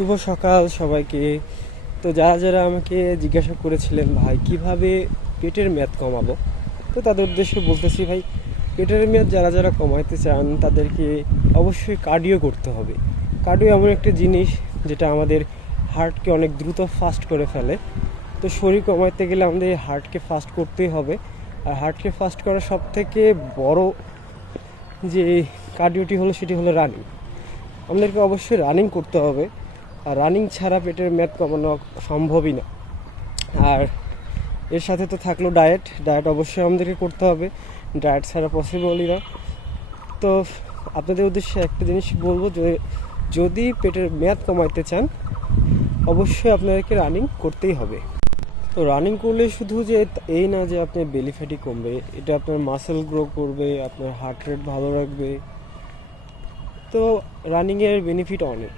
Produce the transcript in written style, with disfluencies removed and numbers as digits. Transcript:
শুভ সকাল সবাইকে। তো যারা যারা আমাকে জিজ্ঞাসা করেছিলেন ভাই কিভাবে পেটের মেদ কমাবো, তো তাদের উদ্দেশ্যে বলতেছি ভাই, পেটের মেদ যারা যারা কমাইতে চান তাদেরকে অবশ্যই কার্ডিও করতে হবে। কার্ডিও এমন একটা জিনিস যেটা আমাদের হার্টকে অনেক দ্রুত ফাস্ট করে ফেলে। তো শরীর কমাইতে গেলে আমাদের হার্টকে ফাস্ট করতেই হবে। আর হার্টকে ফাস্ট করার সব থেকে বড় যে কার্ডিওটি হলো সেটি হলো রানিং। আমাদেরকে অবশ্যই রানিং করতে হবে, আর রানিং ছাড়া পেটের মেদ কমানো সম্ভবই না। আর এর সাথে তো থাকলো ডায়েট, ডায়েট অবশ্যই আমাদেরকে করতে হবে, ডায়েট ছাড়া পসিবলই না। তো আপনাদের উদ্দেশ্যে একটা জিনিস বলবো, যে যদি পেটের মেদ কমাইতে চান অবশ্যই আপনাদেরকে রানিং করতেই হবে। তো রানিং করলে শুধু যে এই না যে আপনার বেলি ফ্যাটি কমবে, এটা আপনার মাসেল গ্রো করবে, আপনার হার্ট রেট ভালো রাখবে। তো রানিংয়ের বেনিফিট অনেক।